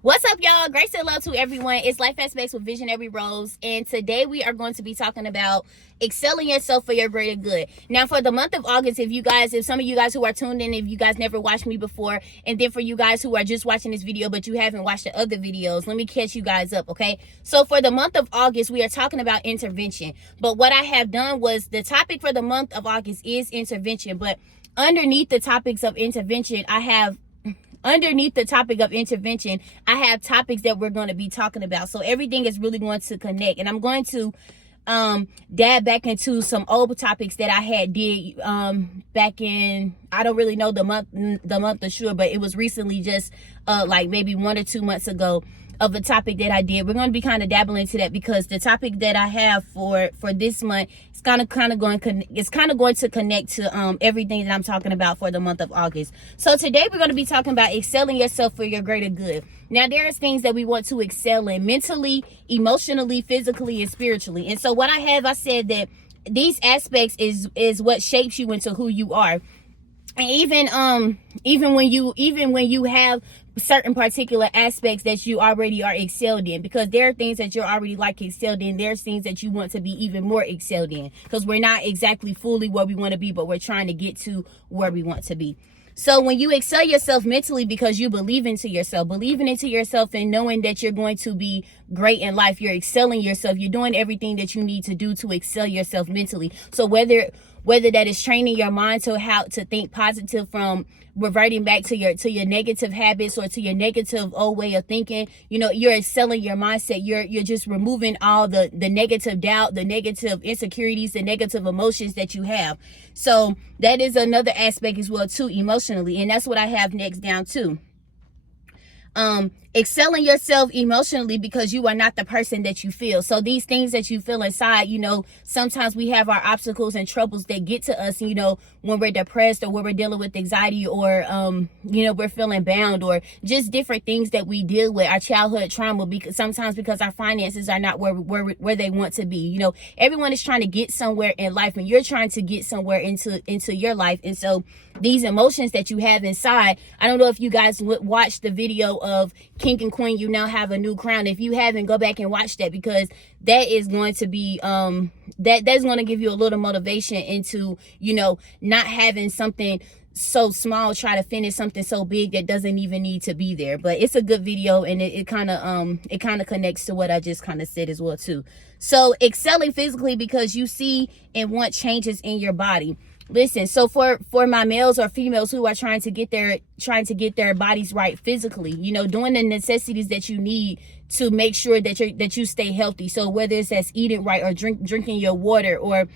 What's up, y'all? Grace and love to everyone. It's Life Aspects with Visionary Rose, and today we are going to be talking about excelling yourself for your greater good. Now, for the month of August, if some of you guys who are tuned in, if you guys never watched me before, and then for you guys who are just watching this video but you haven't watched the other videos, let me catch you guys up, okay? So for the month of August, we are talking about intervention. But what I have done was the topic for the month of August is intervention, but underneath the topics of intervention, underneath the topic of intervention, I have topics that we're going to be talking about. So everything is really going to connect, and I'm going to dab back into some old topics that I had did back in, I don't really know the month for sure, but it was recently, just like maybe 1 or 2 months ago, of a topic that I did. We're going to be kind of dabbling into that because the topic that I have for this month is kind of going to connect to everything that I'm talking about for the month of August. So today we're going to be talking about excelling yourself for your greater good. Now, there are things that we want to excel in mentally, emotionally, physically, and spiritually. And so what I said that these aspects is what shapes you into who you are. And even when you have certain particular aspects that you already are excelled in, because there are things that you're already like excelled in, there's things that you want to be even more excelled in, because we're not exactly fully where we want to be, but we're trying to get to where we want to be. So when you excel yourself mentally, because you believing into yourself and knowing that you're going to be great in life, you're excelling yourself, you're doing everything that you need to do to excel yourself mentally. So whether that is training your mind to how to think positive, from reverting back to your negative habits or to your negative old way of thinking, you're excelling your mindset. You're just removing all the negative doubt, the negative insecurities, the negative emotions that you have. So that is another aspect as well too, emotionally, and that's what I have next down too. Excelling yourself emotionally, because you are not the person that you feel. So these things that you feel inside, sometimes we have our obstacles and troubles that get to us, when we're depressed or when we're dealing with anxiety, or, we're feeling bound, or just different things that we deal with, our childhood trauma, because our finances are not where they want to be. Everyone is trying to get somewhere in life, and you're trying to get somewhere into your life. And so these emotions that you have inside, I don't know if you guys watched the video of King and Queen, You Now Have a New Crown. If you haven't, go back and watch that, because that is going to be that's going to give you a little motivation into not having something so small try to finish something so big that doesn't even need to be there. But it's a good video, and it kind of connects to what I just kind of said as well too. So excelling physically, because you see and want changes in your body. Listen, so for my males or females who are trying to get their bodies right physically, doing the necessities that you need to make sure that you stay healthy. So whether it's as eating right, or drinking your water, or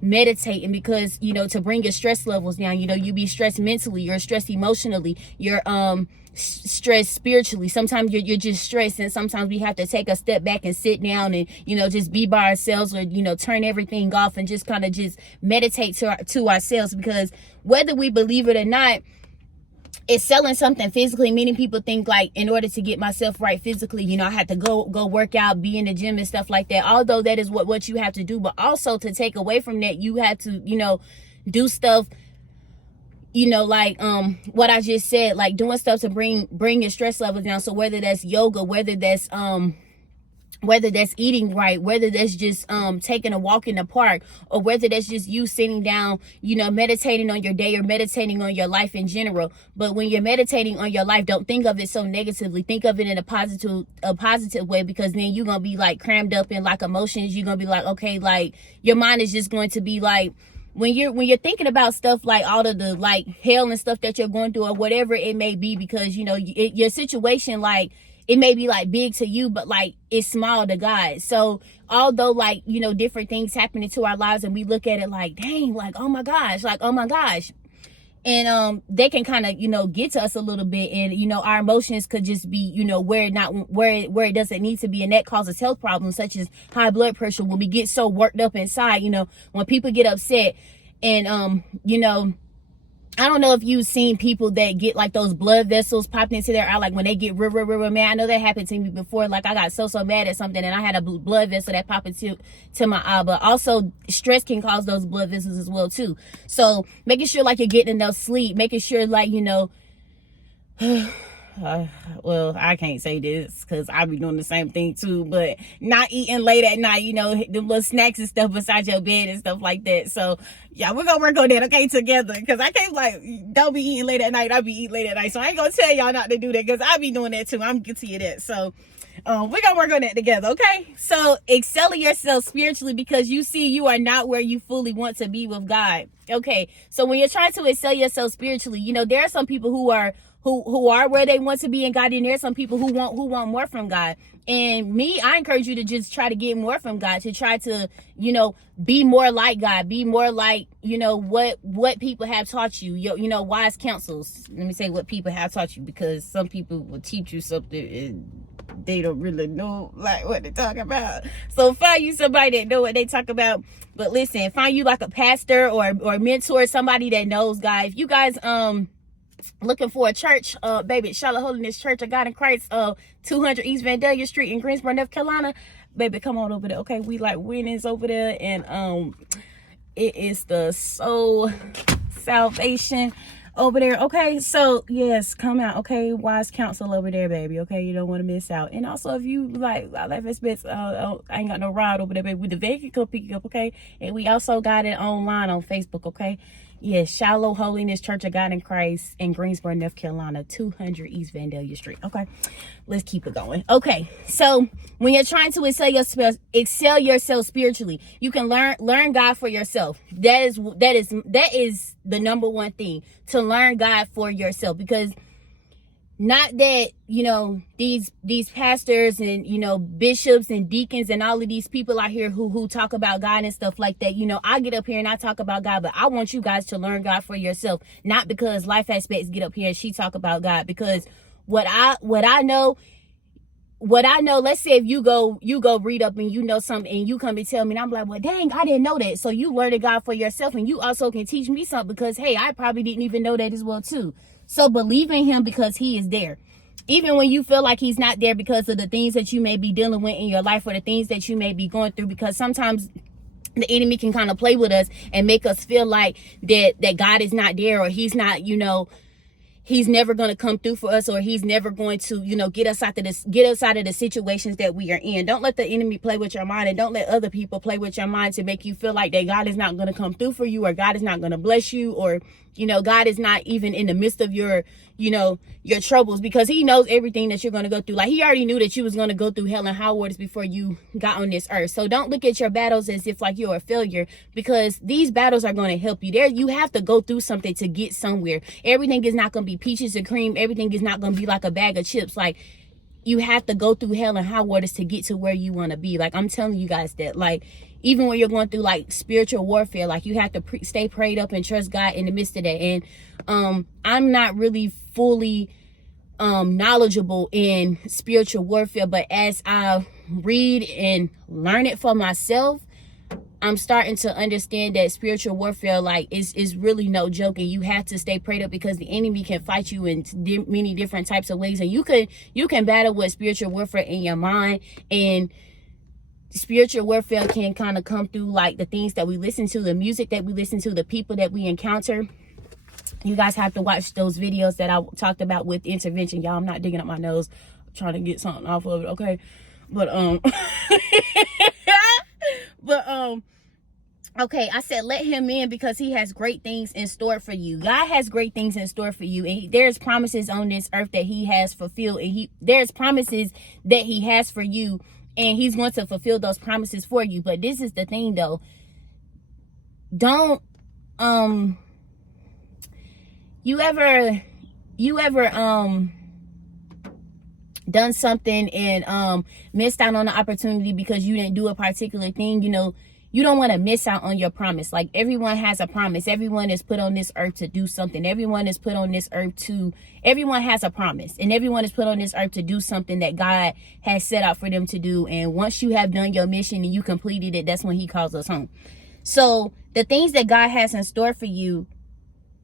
meditating, because to bring your stress levels down. You be stressed mentally, you're stressed emotionally, you're stressed spiritually. Sometimes you're just stressed, and sometimes we have to take a step back and sit down and just be by ourselves, or turn everything off and just kind of just meditate to ourselves. Because whether we believe it or not, excelling something physically, meaning people think like, in order to get myself right physically, I have to go work out, be in the gym and stuff like that. Although that is what you have to do, but also to take away from that, you have to do stuff, like what I just said, like doing stuff to bring your stress levels down. So whether that's yoga, whether that's eating right, whether that's just taking a walk in the park, or whether that's just you sitting down, meditating on your day, or meditating on your life in general. But when you're meditating on your life, don't think of it so negatively. Think of it in a positive way, because then you're gonna be like crammed up in like emotions. You're gonna be like, okay, like your mind is just going to be like, when you're thinking about stuff like all of the like hell and stuff that you're going through, or whatever it may be, because your situation, like, it may be like big to you, but like it's small to God. So although like different things happen into our lives, and we look at it like, dang, like oh my gosh, and they can kind of get to us a little bit, and our emotions could just be where it doesn't need to be, and that causes health problems such as high blood pressure. When we get so worked up inside, when people get upset, and I don't know if you've seen people that get like those blood vessels popped into their eye, like when they get real mad. I know that happened to me before. Like I got so mad at something, and I had a blood vessel that popped into my eye. But also stress can cause those blood vessels as well too. So making sure like you're getting enough sleep, making sure like well, I can't say this because I be doing the same thing too, but not eating late at night, you know, the little snacks and stuff beside your bed and stuff like that. So yeah, we're gonna work on that, okay, together, because I can't like, don't be eating late at night, I be eating late at night. So I ain't gonna tell y'all not to do that because I be doing that too. I'm guilty of that. So we're gonna work on that together, okay? So excel yourself spiritually, because you see you are not where you fully want to be with God. Okay, so when you're trying to excel yourself spiritually, you know, there are some people who are where they want to be in God, and there's some people who want more from God. And me, I encourage you to just try to get more from God, to try to, you know, be more like God, be more like, you know, what people have taught you, you know, wise counsels. Let me say what people have taught you, because some people will teach you something and they don't really know like what they're talking about. So find you somebody that know what they talk about. But listen, find you like a pastor or mentor, somebody that knows God. If you guys looking for a church, baby, Charlotte Holiness Church of God in Christ, 200 East Vandalia Street in Greensboro, North Carolina, baby, come on over there, okay? We like winnings over there, and it is the soul salvation over there, okay? So yes, come out, okay? Wise counsel over there, baby, okay? You don't want to miss out. And also, if you like Life Expense, I ain't got no ride over there, baby, with the van can come pick you up, okay? And we also got it online on Facebook, okay? Yes, Shiloh Holiness Church of God in Christ in Greensboro, North Carolina, 200 East Vandalia Street. Okay, let's keep it going. Okay, so when you're trying to excel yourself spiritually, you can learn God for yourself. That is the number one thing, to learn God for yourself. Because not that, you know, these pastors and, you know, bishops and deacons and all of these people out here who talk about God and stuff like that, you know, I get up here and I talk about God, but I want you guys to learn God for yourself. Not because Life Aspects get up here and she talk about God, because what I know, let's say if you go read up and you know something and you come and tell me, and I'm like, well, dang, I didn't know that. So you learned God for yourself, and you also can teach me something, because hey, I probably didn't even know that as well too. So believe in him, because he is there. Even when you feel like he's not there because of the things that you may be dealing with in your life, or the things that you may be going through, because sometimes the enemy can kind of play with us and make us feel like that God is not there, or he's not, you know, he's never going to come through for us, or he's never going to, you know, get us out of the situations that we are in. Don't let the enemy play with your mind, and don't let other people play with your mind to make you feel like that God is not going to come through for you, or God is not going to bless you, or, you know, God is not even in the midst of your, you know, your troubles, because he knows everything that you're going to go through. Like, he already knew that you was going to go through hell and high waters before you got on this earth. So don't look at your battles as if like you're a failure, because these battles are going to help you. You have to go through something to get somewhere. Everything is not going to be peaches and cream. Everything is not going to be like a bag of chips. Like, you have to go through hell and high waters to get to where you want to be. Like, I'm telling you guys that, like, even when you're going through like spiritual warfare, like, you have to stay prayed up and trust God in the midst of that. And I'm not really fully knowledgeable in spiritual warfare, but as I read and learn it for myself, I'm starting to understand that spiritual warfare, like, is really no joke, and you have to stay prayed up, because the enemy can fight you in many different types of ways. And you can battle with spiritual warfare in your mind, and spiritual warfare can kind of come through like the things that we listen to, the music that we listen to, the people that we encounter. You guys have to watch those videos that I talked about with intervention. Y'all, I'm not digging up my nose. I'm trying to get something off of it, okay? But okay, I said let him in because he has great things in store for you. God has great things in store for you, and there's promises on this earth that he has fulfilled, and there's promises that he has for you, and he's going to fulfill those promises for you. But this is the thing though, don't you ever done something and missed out on the opportunity because you didn't do a particular thing? You know, you don't want to miss out on your promise. Like, everyone has a promise. Everyone is put on this earth to do something. Everyone has a promise, and everyone is put on this earth to do something that God has set out for them to do. And once you have done your mission and you completed it, that's when he calls us home. So the things that God has in store for you,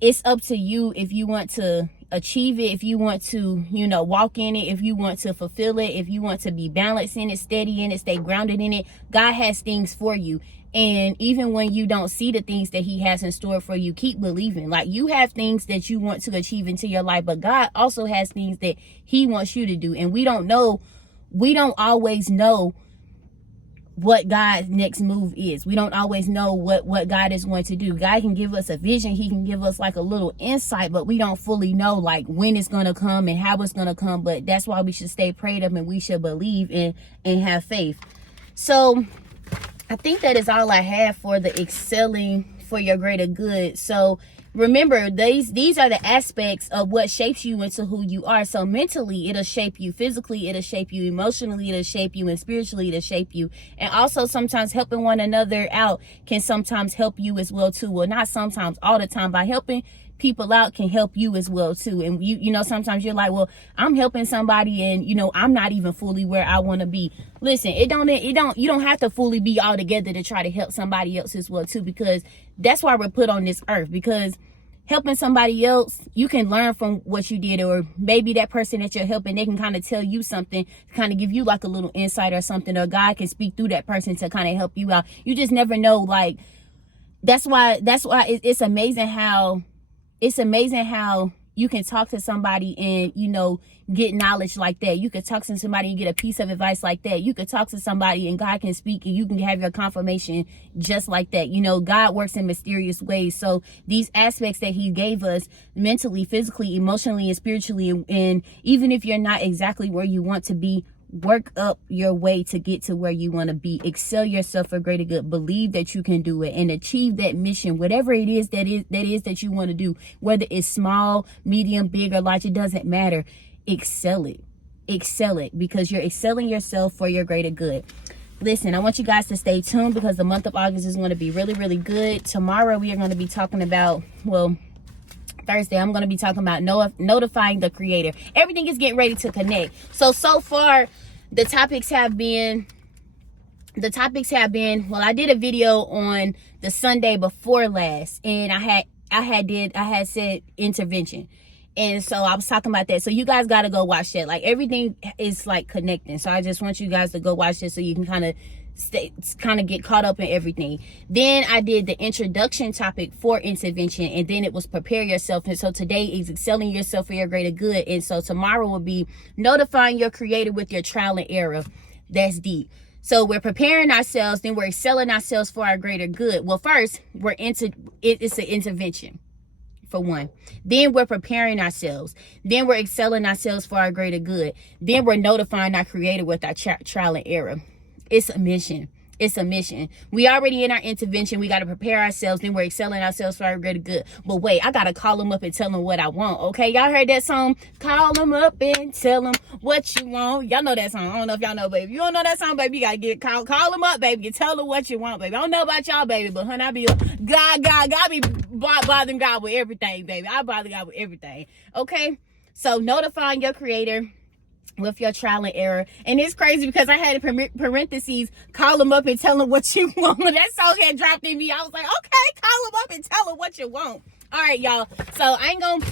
it's up to you if you want to achieve it, if you want to, you know, walk in it, if you want to fulfill it, if you want to be balanced in it, steady in it, stay grounded in it. God has things for you. And even when you don't see the things that he has in store for you, keep believing. Like, you have things that you want to achieve into your life, but God also has things that he wants you to do. And we don't always know what God's next move is. We don't always know what God is going to do. God can give us a vision. He can give us like a little insight, but we don't fully know like when it's going to come and how it's going to come. But that's why we should stay prayed up and we should believe and have faith. So I think that is all I have for the excelling for your greater good. So remember, these are the aspects of what shapes you into who you are. So mentally, it'll shape you. Physically, it'll shape you. Emotionally, it'll shape you. And spiritually, it'll shape you. And also, sometimes helping one another out can sometimes help you as well too. Well, not sometimes, all the time. By helping people out can help you as well too. And you know, sometimes you're like, well, I'm helping somebody and you know, I'm not even fully where I want to be. Listen, you don't have to fully be all together to try to help somebody else as well too, because that's why we're put on this earth. Because helping somebody else, you can learn from what you did, or maybe that person that you're helping, they can kind of tell you something, kind of give you like a little insight or something, or God can speak through that person to kind of help you out. You just never know. Like, that's why it's amazing how you can talk to somebody and, you know, get knowledge like that. You could talk to somebody and get a piece of advice like that. You could talk to somebody and God can speak and you can have your confirmation just like that. You know, God works in mysterious ways. So these aspects that he gave us mentally, physically, emotionally, and spiritually, and even if you're not exactly where you want to be, work up your way to get to where you want to be. Excel yourself for greater good. Believe that you can do it and achieve that mission, whatever it is that you want to do, whether it's small, medium, big, or large, it doesn't matter. Excel it because you're excelling yourself for your greater good. Listen, I want you guys to stay tuned because the month of August is going to be really, really good. Tomorrow we are going to be talking about, well, Thursday, I'm going to be talking about notifying the creator. Everything is getting ready to connect. So far, the topics have been, well, I did a video on the Sunday before last, and I had said intervention. And so I was talking about that. So you guys got to go watch that. Like, everything is like connecting. So I just want you guys to go watch this so you can kind of get caught up in everything. Then I did the introduction topic for intervention, and then it was prepare yourself. And so today is excelling yourself for your greater good. And so tomorrow will be notifying your creator with your trial and error. That's deep. So we're preparing ourselves, then we're excelling ourselves for our greater good. Well, first it's an intervention. For one, then we're preparing ourselves, then we're excelling ourselves for our greater good, then we're notifying our creator with our trial and error. It's a mission. We already in our intervention. We got to prepare ourselves, then we're excelling ourselves for our greater good. But wait, I got to call them up and tell them what I want. Okay, y'all heard that song? Call them up and tell them what you want. Y'all know that song. I don't know if y'all know, baby. If you don't know that song, baby, you got to call them up, baby. You tell them what you want, baby. I don't know about y'all, baby, but honey, I be like, God be bothering God with everything, baby. I bother God with everything. Okay, so notifying your creator with your trial and error. And it's crazy because I had in parentheses, call them up and tell them what you want. That song had dropped in me. I was like, okay, call them up and tell them what you want. All right, y'all. So I ain't gonna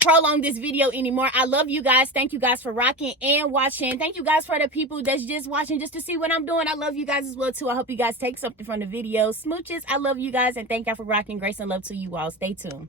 prolong this video anymore. I love you guys. Thank you guys for rocking and watching. Thank you guys for the people that's just watching just to see what I'm doing. I love you guys as well too. I hope you guys take something from the video. Smooches, I love you guys and thank y'all for rocking. Grace and love to you all. Stay tuned.